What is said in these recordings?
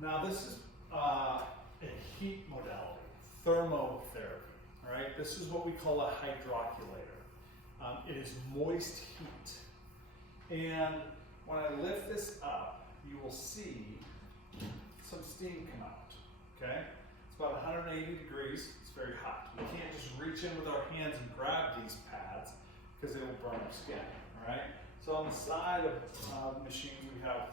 Now this is a heat modality, thermotherapy, all right? This is what we call a hydroculator. It is moist heat. And when I lift this up, you will see some steam come out, okay? It's about 180 degrees, it's very hot. We can't just reach in with our hands and grab these pads because it will burn our skin, all right? So on the side of the machine, we have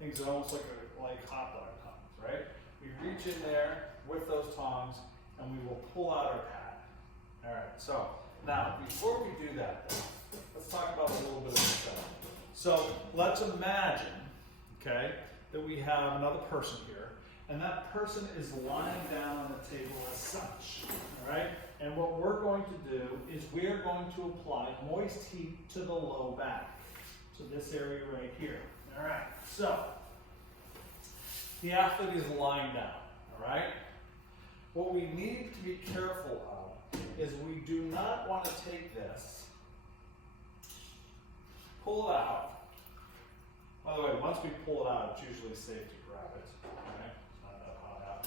things that are almost like hot dog tongs, right? We reach in there with those tongs and we will pull out our pad. All right, so now before we do that, let's talk about a little bit of the setup. So let's imagine, okay, that we have another person here, and that person is lying down on the table as such, all right? And what we're going to do is we're going to apply moist heat to the low back, to this area right here. All right, so the athlete is lying down, all right? What we need to be careful of is we do not want to take this, pull it out. By the way, once we pull it out, it's usually safe to grab it, all right? It's not that hot out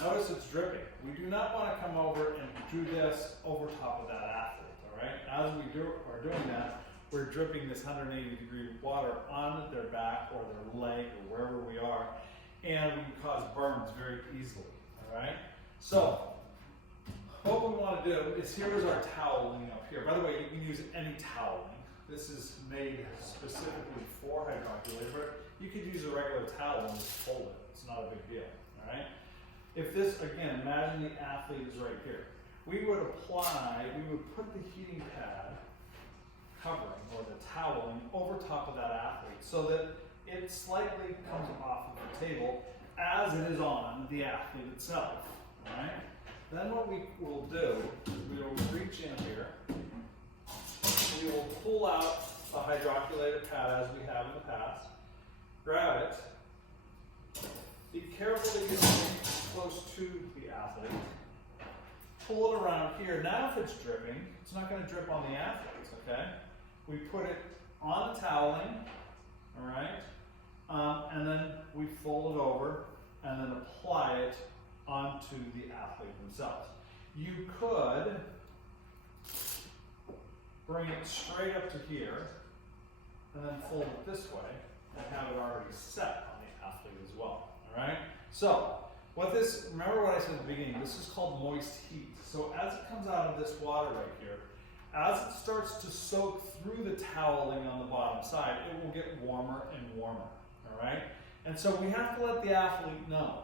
there. Notice it's dripping. We do not want to come over and do this over top of that athlete, all right? As we are doing that, we're dripping this 180-degree water on their back or their leg or wherever we are, and we can cause burns very easily, all right? So, what we want to do is, here's our toweling up here. By the way, you can use any toweling. This is made specifically for hydroculator, but you could use a regular towel and just fold it. It's not a big deal, all right? If this, again, imagine the athlete is right here. We would put the heating pad covering or the toweling over top of that athlete so that it slightly comes off of the table as it is on the athlete itself, all right? Then what we will do, we will reach in here, we will pull out the hydroculator pad as we have in the past, grab it, be careful to get it close to the athlete, pull it around here. Now if it's dripping, it's not going to drip on the athletes, okay? We put it on the toweling, all right? And then we fold it over and then apply it onto the athlete themselves. You could bring it straight up to here and then fold it this way and have it already set on the athlete as well, all right? So, remember what I said at the beginning, this is called moist heat. So as it comes out of this water right here, as it starts to soak through the toweling on the bottom side, it will get warmer and warmer, all right? And so we have to let the athlete know,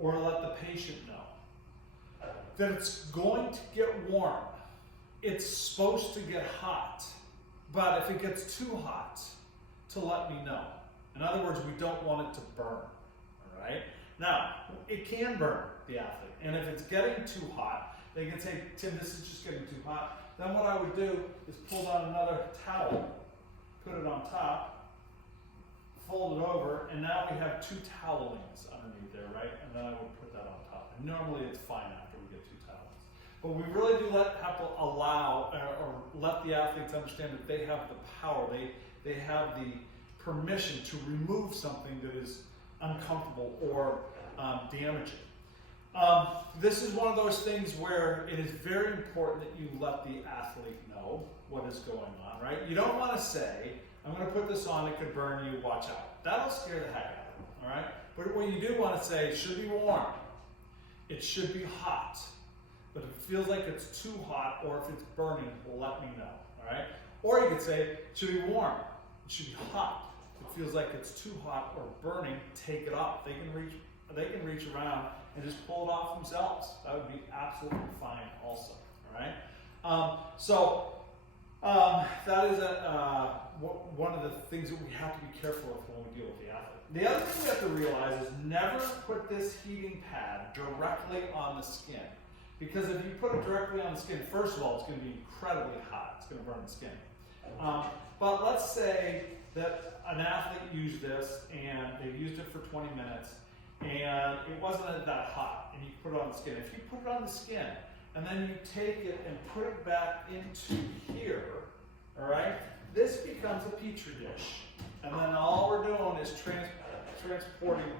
or let the patient know, that it's going to get warm. It's supposed to get hot, but if it gets too hot, to let me know. In other words, we don't want it to burn, all right? Now, it can burn the athlete, and if it's getting too hot, they can say, Tim, this is just getting too hot. Then what I would do is pull down another towel, put it on top, fold it over, and now we have two towelings underneath there, right? And then I would put that on top. And normally it's fine after we get two towels. But we really do have to allow, or let the athletes understand that they have the power, they have the permission to remove something that is uncomfortable or damaging. This is one of those things where it is very important that you let the athlete know what is going on, right? You don't want to say, I'm going to put this on, it could burn you, watch out. That'll scare the heck out of them, all right? But what you do want to say, it should be warm. It should be hot. But if it feels like it's too hot or if it's burning, let me know, all right? Or you could say, it should be warm. It should be hot. If it feels like it's too hot or burning, take it off. They can reach around and just pull it off themselves. That would be absolutely fine also, all right? That is one of the things that we have to be careful of when we deal with the athlete. The other thing we have to realize is never put this heating pad directly on the skin. Because if you put it directly on the skin, first of all, it's going to be incredibly hot. It's going to burn the skin. But let's say that an athlete used this and they used it for 20 minutes and it wasn't that hot and you put it on the skin. If you put it on the skin and then you take it and put it back into here, all right, this becomes a petri dish. And then all we're doing is transporting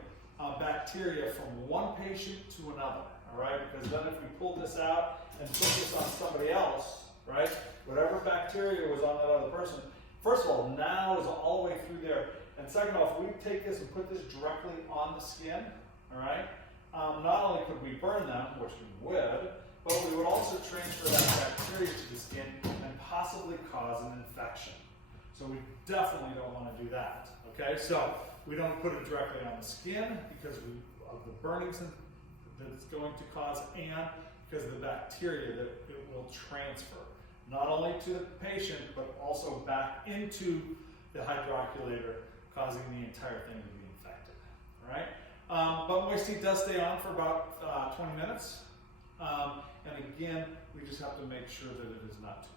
bacteria from one patient to another, all right? Because then if we pull this out and put this on somebody else, right? Whatever bacteria was on that other person, first of all, now is all the way through there. And second off, we take this and put this directly on the skin, all right? Not only could we burn them, which we would, but we would also transfer that bacteria to the skin and possibly cause an infection. So we definitely don't want to do that, okay? So we don't put it directly on the skin because of the burnings that it's going to cause and because of the bacteria that it will transfer, not only to the patient, but also back into the hydroculator, causing the entire thing to be infected, all right? But moist heat does stay on for about 20 minutes. And again, we just have to make sure that it is not too